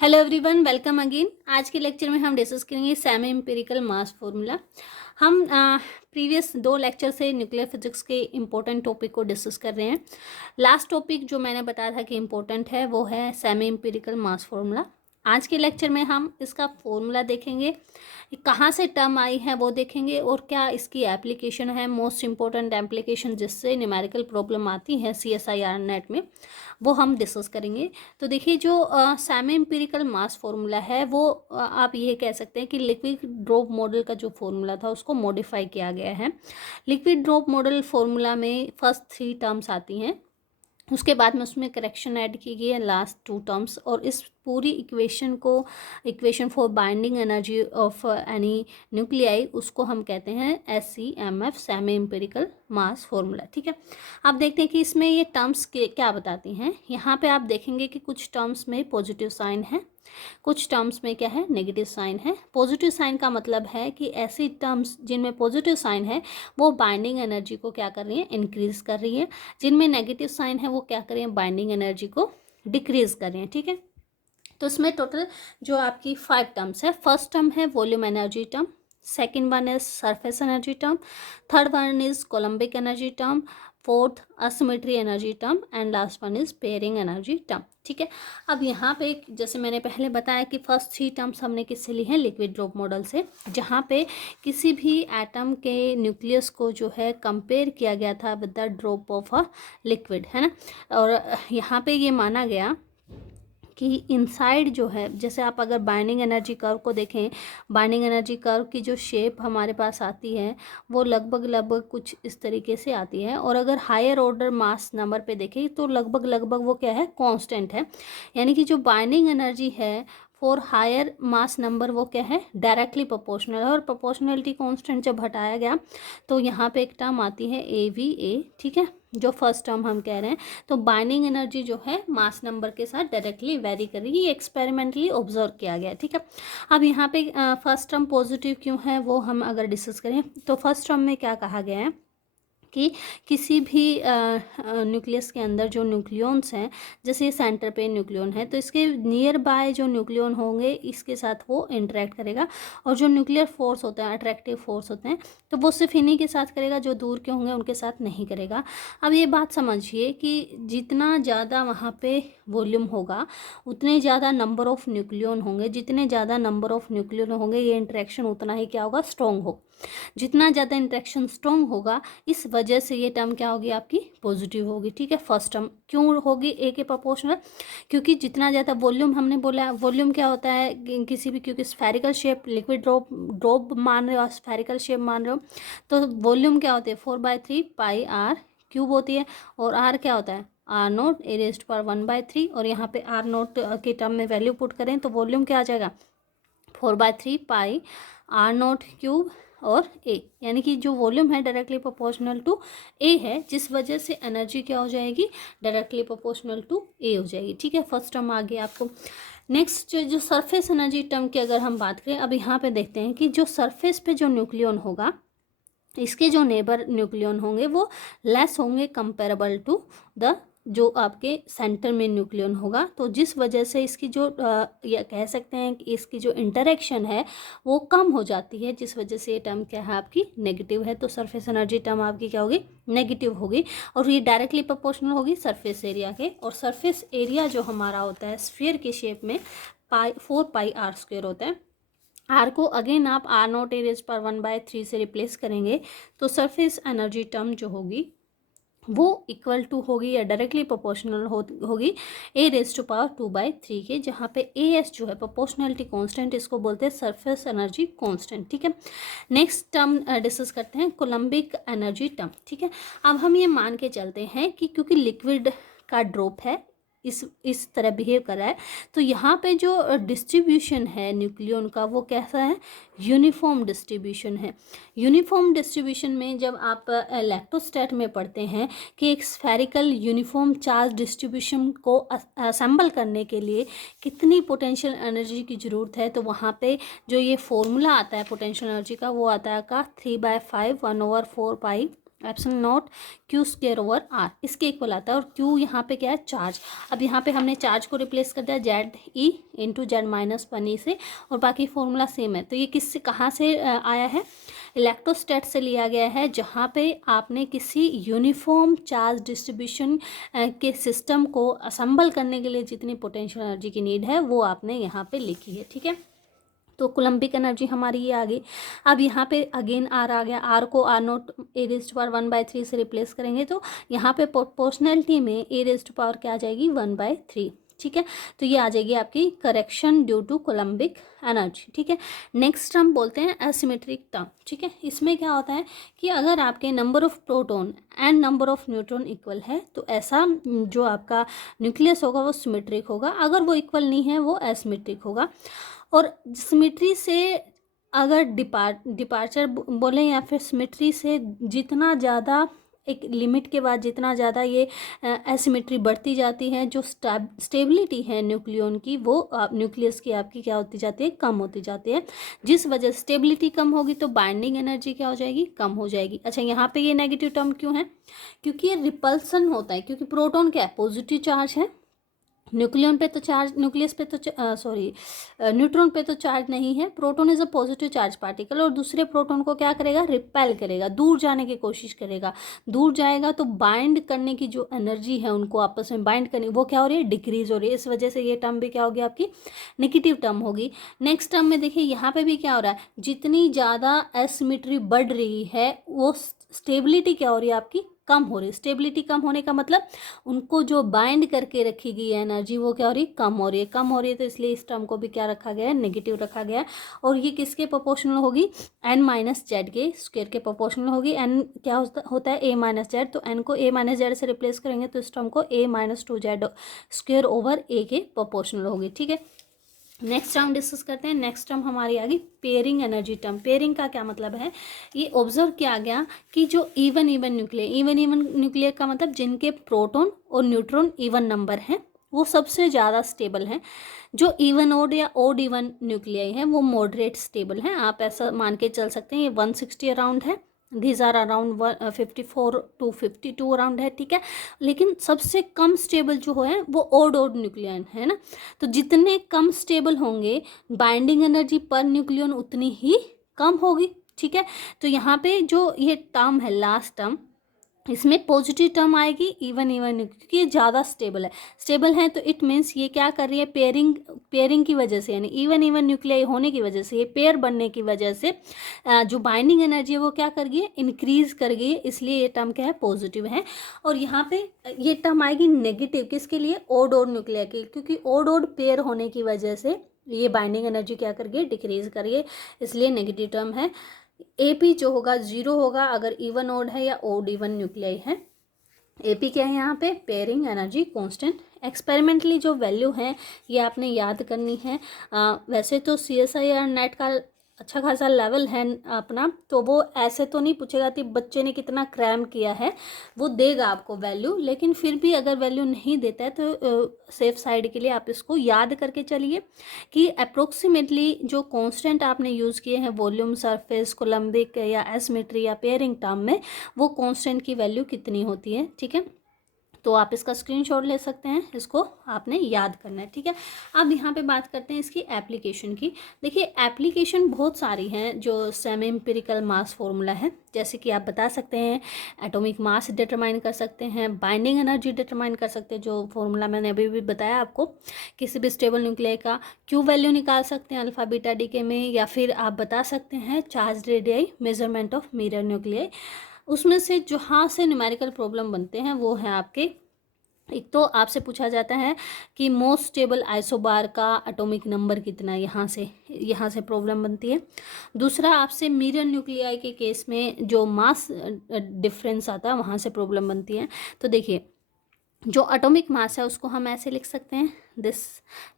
Hello everyone, welcome again. आज के lecture में हम डिस्कस करेंगे सेमी एम्पिरिकल मास फॉर्मूला। हम प्रीवियस 2 लेक्चर से न्यूक्लियर फिजिक्स के इम्पोर्टेंट टॉपिक को डिस्कस कर रहे हैं। लास्ट टॉपिक जो मैंने बताया था कि इम्पोर्टेंट है वो है सेमी एम्पिरिकल मास फॉर्मूला। आज के लेक्चर में हम इसका फॉर्मूला देखेंगे, कहाँ से टर्म आई है वो देखेंगे और क्या इसकी एप्लीकेशन है, मोस्ट इम्पोर्टेंट एप्लीकेशन जिससे न्यूमेरिकल प्रॉब्लम आती है CSIR नेट में, वो हम डिस्कस करेंगे। तो देखिए, जो सेमी एम्पिरिकल मास फॉर्मूला है वो आप ये कह सकते हैं कि लिक्विड ड्रॉप मॉडल का जो फॉर्मूला था उसको मॉडिफाई किया गया है। लिक्विड ड्रॉप मॉडल फॉर्मूला में फर्स्ट 3 टर्म्स आती हैं, उसके बाद में उसमें करेक्शन ऐड की गई है लास्ट 2 टर्म्स, और इस पूरी इक्वेशन को, equation for binding energy of any nuclei, उसको हम कहते हैं SEMF, सेमी एम्पिरिकल मास फॉर्मूला। ठीक है, आप देखते हैं कि इसमें ये टर्म्स क्या बताती हैं। यहाँ पे आप देखेंगे कि कुछ टर्म्स में पॉजिटिव साइन है, कुछ टर्म्स में क्या है, नेगेटिव साइन है। पॉजिटिव साइन का मतलब है कि ऐसी टर्म्स जिनमें पॉजिटिव साइन है वो बाइंडिंग एनर्जी को क्या कर रही है, इंक्रीज कर रही है। जिनमें नेगेटिव साइन है वो क्या कर रही है, बाइंडिंग एनर्जी को डिक्रीज कर रही है। ठीक है, तो इसमें टोटल जो आपकी 5 टर्म्स है। फर्स्ट टर्म है volume energy term, second one is surface energy term, third one is coulombic energy term, fourth asymmetry energy term, and last one is pairing energy term. ठीक है, अब यहाँ पे जैसे मैंने पहले बताया कि फर्स्ट 3 टर्म्स हमने किससे ली हैं, लिक्विड ड्रॉप मॉडल से, जहाँ पे किसी भी एटम के न्यूक्लियस को जो है कंपेयर किया गया था with the drop of a liquid, है ना। और यहाँ पे ये माना गया कि इनसाइड जो है, जैसे आप अगर बाइंडिंग एनर्जी कर्व को देखें, बाइंडिंग एनर्जी कर्व की जो शेप हमारे पास आती है वो लगभग कुछ इस तरीके से आती है, और अगर हायर ऑर्डर मास नंबर पे देखें तो लगभग वो क्या है, कांस्टेंट है। यानी कि जो बाइंडिंग एनर्जी है फॉर हायर मास नंबर वो क्या है, डायरेक्टली प्रोपोर्शनल है। और प्रोपोर्शनलिटी कांस्टेंट जब हटाया गया तो यहाँ पे एक टर्म आती है AVA। ठीक है, जो फर्स्ट टर्म हम कह रहे हैं, तो बाइंडिंग एनर्जी जो है मास नंबर के साथ डायरेक्टली वेरी करेगी, ये एक्सपेरिमेंटली ऑब्जर्व किया गया है। ठीक है, अब यहाँ पे फर्स्ट टर्म पॉजिटिव क्यों है वो हम अगर डिस्कस करें तो फर्स्ट टर्म में क्या कहा गया है कि किसी भी न्यूक्लियस के अंदर जो न्यूक्लियॉन्स हैं, जैसे ये सेंटर पे न्यूक्लियॉन है तो इसके नियर बाय जो न्यूक्लियॉन होंगे इसके साथ वो इंटरेक्ट करेगा, और जो न्यूक्लियर फोर्स होता है, अट्रैक्टिव फोर्स होते हैं, तो वो सिर्फ इन्हीं के साथ करेगा, जो दूर के होंगे उनके साथ नहीं करेगा। अब ये बात समझिए कि जितना ज़्यादा वहाँ पे वॉल्यूम होगा उतने ज़्यादा नंबर ऑफ़ न्यूक्लियॉन होंगे, जितने ज़्यादा नंबर ऑफ़ न्यूक्लियॉन होंगे ये इंटरेक्शन उतना ही क्या होगा, स्ट्रॉन्ग हो। जितना ज़्यादा इंटरेक्शन स्ट्रॉन्ग होगा, इस वजह से ये टर्म क्या होगी, आपकी पॉजिटिव होगी। ठीक है, फर्स्ट टर्म क्यों होगी A के प्रोपोर्शनल, क्योंकि जितना ज़्यादा वॉल्यूम, हमने बोला वॉल्यूम क्या होता है किसी भी, क्योंकि स्फेरिकल शेप, लिक्विड ड्रॉप मान रहे हो, स्फेरिकल शेप मान रहे हो, तो वॉल्यूम क्या होती है, 4/3 पाई R क्यूब होती है, और R क्या होता है, R0 A⁻⁴ और यहाँ पे R0 के टर्म में वैल्यू पुट करें तो वॉल्यूम क्या आ जाएगा, 4/3 पाई R0 क्यूब और A, यानी कि जो वॉल्यूम है डायरेक्टली प्रोपोर्शनल टू A है, जिस वजह से एनर्जी क्या हो जाएगी, डायरेक्टली प्रोपोर्शनल टू A हो जाएगी। ठीक है, फर्स्ट टर्म आ गया आपको। नेक्स्ट जो सरफेस एनर्जी टर्म की अगर हम बात करें, अब यहाँ पे देखते हैं कि जो सरफेस पे जो न्यूक्लियॉन होगा, इसके जो नेबर न्यूक्लियॉन होंगे वो लेस होंगे कंपेरेबल टू द जो आपके सेंटर में न्यूक्लियॉन होगा, तो जिस वजह से इसकी जो या कह सकते हैं कि इसकी जो इंटरेक्शन है वो कम हो जाती है, जिस वजह से ये टर्म क्या है, आपकी नेगेटिव है। तो सरफेस एनर्जी टर्म आपकी क्या होगी, नेगेटिव होगी, और ये डायरेक्टली प्रोपोर्शनल होगी सरफेस एरिया के। और सरफेस एरिया जो हमारा होता है स्फीयर के शेप में 4πr² होता है। R को अगेन आप R0 A⁻⁴ से रिप्लेस करेंगे तो सरफेस एनर्जी टर्म जो होगी वो इक्वल टू होगी या डायरेक्टली प्रोपोर्शनल होगी A⁻²/3 के, जहाँ पे AS जो है प्रोपोर्शनलिटी कांस्टेंट, इसको बोलते हैं सरफेस एनर्जी कांस्टेंट। ठीक है, नेक्स्ट टर्म डिस्कस करते हैं कोलम्बिक एनर्जी टर्म। ठीक है, अब हम ये मान के चलते हैं कि क्योंकि लिक्विड का ड्रॉप है, इस तरह बिहेव कर रहा है, तो यहाँ पे जो डिस्ट्रीब्यूशन है न्यूक्लियॉन का वो कैसा है, यूनिफॉर्म डिस्ट्रीब्यूशन है। यूनिफॉर्म डिस्ट्रीब्यूशन में जब आप इलेक्ट्रोस्टैट में पढ़ते हैं कि एक स्फेरिकल यूनिफॉर्म चार्ज डिस्ट्रीब्यूशन को असेंबल करने के लिए कितनी पोटेंशियल एनर्जी की ज़रूरत है, तो वहाँ पे जो ये फॉर्मूला आता है पोटेंशियल एनर्जी का वो आता है का 3/5 1/4 pi epsilon not q square over r, इसके इक्वल आता है। और क्यू यहाँ पे क्या है, चार्ज। अब यहाँ पे हमने चार्ज को रिप्लेस कर दिया Z E into Z minus one E से, और बाकी फॉर्मूला सेम है। तो ये किससे, कहाँ से आया है, इलेक्ट्रोस्टैट से लिया गया है, जहाँ पे आपने किसी यूनिफॉर्म चार्ज डिस्ट्रीब्यूशन के सिस्टम को असेंबल करने के लिए जितनी पोटेंशियल एनर्जी की नीड है वो आपने यहाँ पे लिखी है, ठीक है। तो कोलम्बिक एनर्जी हमारी ये आ गई। अब यहाँ पे अगेन आर आ गया, आर को R nought A raise to power 1/3 से रिप्लेस करेंगे, तो यहाँ पे प्रोपोर्शनैलिटी में ए रेज़ टू पावर क्या आ जाएगी, 1/3, ठीक है। तो ये आ जाएगी आपकी correction due to coulombic energy, ठीक है। नेक्स्ट टर्म बोलते हैं एसिमेट्रिक टर्म, ठीक है। इसमें क्या होता है कि अगर आपके number of proton and number of neutron equal है तो ऐसा जो आपका न्यूक्लियस होगा वो सिमेट्रिक होगा, अगर वो इक्वल नहीं है वो एसिमेट्रिक होगा। और सिमेट्री से अगर डिपार्चर बोलें या फिर सिमेट्री से जितना ज़्यादा एक लिमिट के बाद जितना ज़्यादा ये एसिमेट्री बढ़ती जाती है, जो स्टेबिलिटी है न्यूक्लियन की वो न्यूक्लियस की आपकी क्या होती जाती है, कम होती जाती है। जिस वजह से स्टेबिलिटी कम होगी तो बाइंडिंग एनर्जी क्या हो जाएगी, कम हो जाएगी। अच्छा, यहाँ पे ये नेगेटिव टर्म क्यों है, क्योंकि ये रिपल्सन होता है, क्योंकि प्रोटॉन क्या है, पॉजिटिव चार्ज है, न्यूक्लियन पे तो चार्ज, न्यूक्लियस पे तो न्यूट्रॉन पे तो चार्ज नहीं है। Proton is a positive charge particle, और दूसरे प्रोटॉन को क्या करेगा, रिपेल करेगा, दूर जाने की कोशिश करेगा। दूर जाएगा तो बाइंड करने की जो एनर्जी है, उनको आपस में बाइंड करने, वो क्या हो रही है, डिक्रीज हो रही है। इस वजह से ये टर्म भी क्या होगी, आपकी नेगेटिव टर्म होगी। नेक्स्ट टर्म में देखिए यहाँ पे भी क्या हो रहा है, जितनी ज़्यादा एसिमेट्री बढ़ रही है वो स्टेबिलिटी क्या हो रही है, आपकी कम हो रही है। स्टेबिलिटी कम होने का मतलब उनको जो बाइंड करके रखी गई एनर्जी वो क्या हो रही है, कम हो रही है। कम हो रही है तो इसलिए इस टर्म को भी क्या रखा गया है, नेगेटिव रखा गया है। और ये किसके प्रोपोर्शनल होगी, एन माइनस जेड के स्क्वायर के प्रोपोर्शनल होगी। एन क्या होता है, ए माइनस जेड, तो एन को ए माइनस जेड से रिप्लेस करेंगे तो इस टर्म को ए माइनस 2z स्क्वायर ओवर ए के प्रोपोर्शनल होगी, ठीक है। नेक्स्ट टर्म डिस्कस करते हैं। नेक्स्ट टर्म हमारी आ गई पेयरिंग एनर्जी टर्म। पेयरिंग का क्या मतलब है, ये ऑब्जर्व किया गया कि जो इवन न्यूक्लियर का मतलब जिनके प्रोटॉन और न्यूट्रॉन इवन नंबर हैं वो सबसे ज़्यादा स्टेबल हैं। जो इवन ओड या ओड इवन न्यूक्लियाई हैं वो मॉडरेट स्टेबल हैं। आप ऐसा मान के चल सकते हैं, ये 160 अराउंड है, these are around 54 to 52 around है, ठीक है। लेकिन सबसे कम स्टेबल जो है वो ओड न्यूक्लियन है ना। तो जितने कम स्टेबल होंगे बाइंडिंग एनर्जी पर न्यूक्लियन उतनी ही कम होगी, ठीक है। तो यहाँ पे जो ये टर्म है लास्ट टर्म, इसमें पॉजिटिव टर्म आएगी इवन क्योंकि ये ज़्यादा स्टेबल है तो इट मीन्स ये क्या कर रही है, पेयरिंग की वजह से, यानी इवन न्यूक्लियाई होने की वजह से, ये पेयर बनने की वजह से जो बाइंडिंग एनर्जी है वो क्या कर गई है, इंक्रीज कर गई है, इसलिए ये टर्म क्या है, पॉजिटिव है। और यहाँ पे ये टर्म आएगी नेगेटिव किसके लिए, ओड न्यूक्लियाई के, क्योंकि ओड पेयर होने की वजह से ये बाइंडिंग एनर्जी क्या कर गई, डिक्रीज कर गई, इसलिए नेगेटिव टर्म है। AP जो होगा 0 होगा अगर इवन ओड है या ओड इवन न्यूक्लियाई है। AP क्या है यहाँ पे, पेयरिंग एनर्जी कांस्टेंट। एक्सपेरिमेंटली जो वैल्यू है ये आपने याद करनी है। वैसे तो CSI और नेट का अच्छा खासा लेवल है अपना, तो वो ऐसे तो नहीं पूछेगा कि बच्चे ने कितना क्रैम किया है, वो देगा आपको वैल्यू, लेकिन फिर भी अगर वैल्यू नहीं देता है तो सेफ साइड के लिए आप इसको याद करके चलिए कि अप्रोक्सीमेटली जो कांस्टेंट आपने यूज़ किए हैं वॉल्यूम, सरफेस, कोलम्बिक या एसिमेट्री या पेयरिंग टर्म में, वो कांस्टेंट की वैल्यू कितनी होती है, ठीक है। तो आप इसका स्क्रीनशॉट ले सकते हैं, इसको आपने याद करना है, ठीक है। अब यहाँ पे बात करते हैं इसकी एप्लीकेशन की। देखिए एप्लीकेशन बहुत सारी हैं जो सेमी एम्पिरिकल मास फॉर्मूला है, जैसे कि आप बता सकते हैं एटॉमिक मास डिटरमाइन कर सकते हैं, बाइंडिंग एनर्जी डिटरमाइन कर सकते हैं, जो फॉर्मूला मैंने अभी भी बताया आपको। किसी भी स्टेबल न्यूक्लियाई का क्यू वैल्यू निकाल सकते हैं अल्फा बीटा डीके में, या फिर आप बता सकते हैं charge radii, measurement of mirror nuclei. उसमें से जहाँ से न्यूमेरिकल प्रॉब्लम बनते हैं वो है आपके, एक तो आपसे पूछा जाता है कि मोस्ट स्टेबल आइसोबार का एटॉमिक नंबर कितना, यहाँ से प्रॉब्लम बनती है। दूसरा आपसे मिरर न्यूक्लियाई के केस में जो मास डिफरेंस आता है वहाँ से प्रॉब्लम बनती है। तो देखिए जो एटॉमिक मास है उसको हम ऐसे लिख सकते हैं, this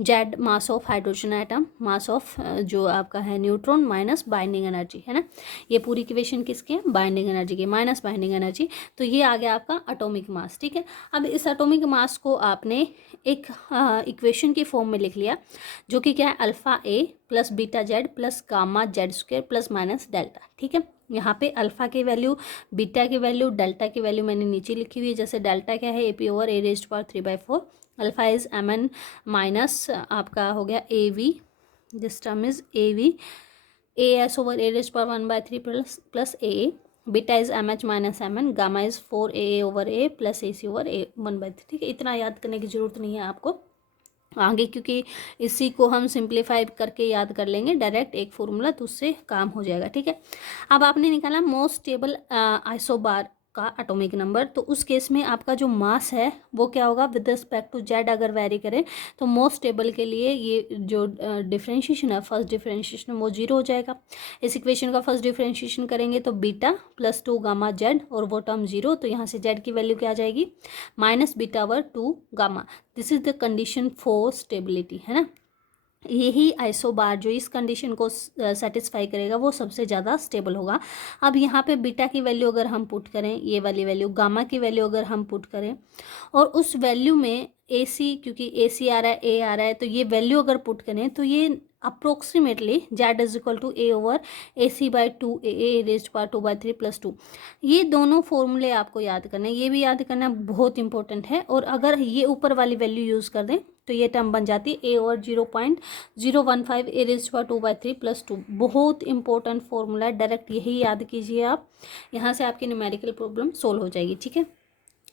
Z mass of hydrogen atom, mass of जो आपका है न्यूट्रॉन माइनस बाइंडिंग एनर्जी, है ना। ये पूरी इक्वेशन किसकी है, बाइंडिंग एनर्जी की, माइनस बाइंडिंग एनर्जी। तो ये आ गया आपका एटॉमिक मास, ठीक है। अब इस एटॉमिक मास को आपने एक इक्वेशन की फॉर्म में लिख लिया, जो कि क्या है, alpha A plus beta Z plus gamma Z square plus minus delta, ठीक है। यहाँ पे अल्फ़ा की वैल्यू, बीटा की वैल्यू, डेल्टा की वैल्यू मैंने नीचे लिखी हुई है। जैसे डेल्टा क्या है, AP over A raised power 3/4, alpha is MN minus आपका हो गया AV, this term is AV, AS over A raised power 1/3 plus AA, beta is MH minus MN, gamma is 4AA over A plus AC over A 1/3। ठीक है, इतना याद करने की ज़रूरत नहीं है आपको आगे, क्योंकि इसी को हम सिंप्लीफाई करके याद कर लेंगे डायरेक्ट एक फॉर्मूला, तो उससे काम हो जाएगा। ठीक है, अब आपने निकाला मोस्ट स्टेबल आइसोबार का एटॉमिक नंबर, तो उस केस में आपका जो मास है वो क्या होगा विद रिस्पेक्ट टू जेड, अगर वेरी करें तो मोस्ट स्टेबल के लिए ये जो डिफ्रेंशिएशन है, फर्स्ट डिफ्रेंशिएशन वो 0 हो जाएगा। इस इक्वेशन का फर्स्ट डिफ्रेंशिएशन करेंगे तो बीटा प्लस 2 गामा जेड, और वो टर्म 0, तो यहाँ से जेड की वैल्यू क्या आ जाएगी, minus beta over 2 gamma. This is the condition for stability, है ना। यही आइसोबार जो इस कंडीशन को सेटिस्फाई करेगा वो सबसे ज़्यादा स्टेबल होगा। अब यहाँ पे बीटा की वैल्यू अगर हम पुट करें, ये वाली वैल्यू, गामा की वैल्यू अगर हम पुट करें, और उस वैल्यू में AC, क्योंकि AC आ रहा है, A आ रहा है, तो ये वैल्यू अगर पुट करें तो ये approximately Z is equal to A over AC/2AA raised power 2/3 plus 2। ये दोनों फॉर्मूले आपको याद करने, ये भी याद करना बहुत इंपॉर्टेंट है। और अगर ये ऊपर वाली वैल्यू यूज़ कर दें तो ये टर्म बन जाती है A over 0.015 A raised power 2/3 plus 2। बहुत इंपॉर्टेंट फॉर्मूला है, डायरेक्ट यही याद कीजिए आप, यहाँ से आपकी न्यूमेरिकल प्रॉब्लम सोल्व हो जाएगी। ठीक है,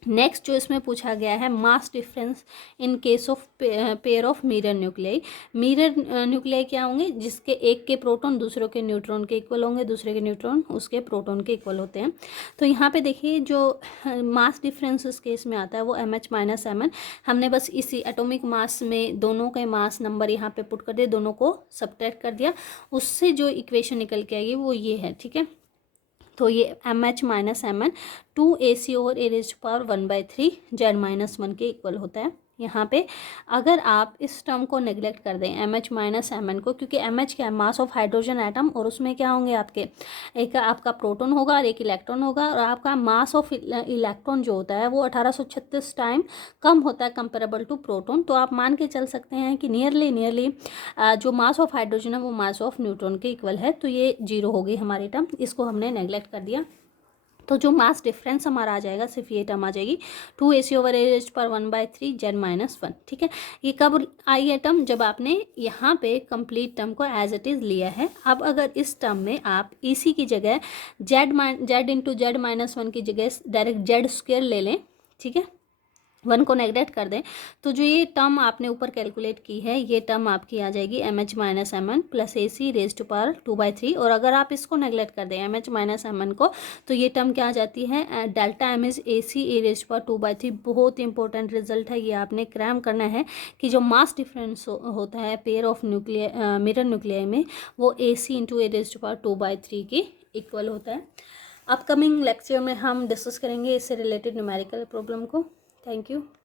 नेक्स्ट जो इसमें पूछा गया है, mass difference in case of pair of mirror nuclei. Mirror nuclei क्या होंगे, जिसके एक के प्रोटॉन दूसरों के न्यूट्रॉन के इक्वल होंगे, दूसरे के न्यूट्रॉन उसके प्रोटॉन के इक्वल होते हैं। तो यहाँ पे देखिए जो मास डिफरेंस इस केस में आता है वो MH माइनस MN। हमने बस इसी एटॉमिक मास में दोनों के मास नंबर यहाँ पे पुट कर दिए, दोनों को सब्ट्रैक्ट कर दिया, उससे जो इक्वेशन निकल के आएगी वो ये है। ठीक है, तो ये MH minus MN 2AC over A raised power 1/3 Z minus 1 के इक्वल होता है। यहाँ पे अगर आप इस टर्म को नेग्लेक्ट कर दें, MH माइनस MN को, क्योंकि MH क्या है, मास ऑफ हाइड्रोजन एटम, और उसमें क्या होंगे आपके, एक आपका प्रोटॉन होगा और एक इलेक्ट्रॉन होगा, और आपका मास ऑफ इलेक्ट्रॉन जो होता है वो 1836 टाइम कम होता है कंपेरेबल टू प्रोटॉन। तो आप मान के चल सकते हैं कि नियरली जो मास ऑफ हाइड्रोजन है वो मास ऑफ न्यूट्रॉन के इक्वल है। तो ये 0 हो गई हमारी टर्म, इसको हमने नेग्लेक्ट कर दिया। तो जो मास डिफरेंस हमारा आ जाएगा, सिर्फ ये टर्म आ जाएगी 2AC over A raised power 1/3 Z minus 1। ठीक है, ये कब आई है टर्म, जब आपने यहाँ पे कंप्लीट टर्म को एज इट इज़ लिया है। अब अगर इस टर्म में आप EC की जगह जेड इंटू जेड माइनस 1 की जगह डायरेक्ट जेड स्क्वेयर ले लें, ठीक है, 1 को नेग्लेक्ट कर दें, तो जो ये टर्म आपने ऊपर कैलकुलेट की है ये टर्म आपकी आ जाएगी MH minus MN plus AC raised to power 2/3। और अगर आप इसको नेग्लेक्ट कर दें MH माइनस MN को, तो ये टर्म क्या आ जाती है, delta M is AC A raised power 2/3। बहुत इंपॉर्टेंट रिजल्ट है, ये आपने क्रैम करना है कि जो मास डिफरेंस होता है pair of nuclear mirror nuclei में, वो AC into A raised to power 2/3 के इक्वल होता है। अपकमिंग लेक्चर में हम डिस्कस करेंगे इससे रिलेटेड न्यूमेरिकल प्रॉब्लम को। Thank you.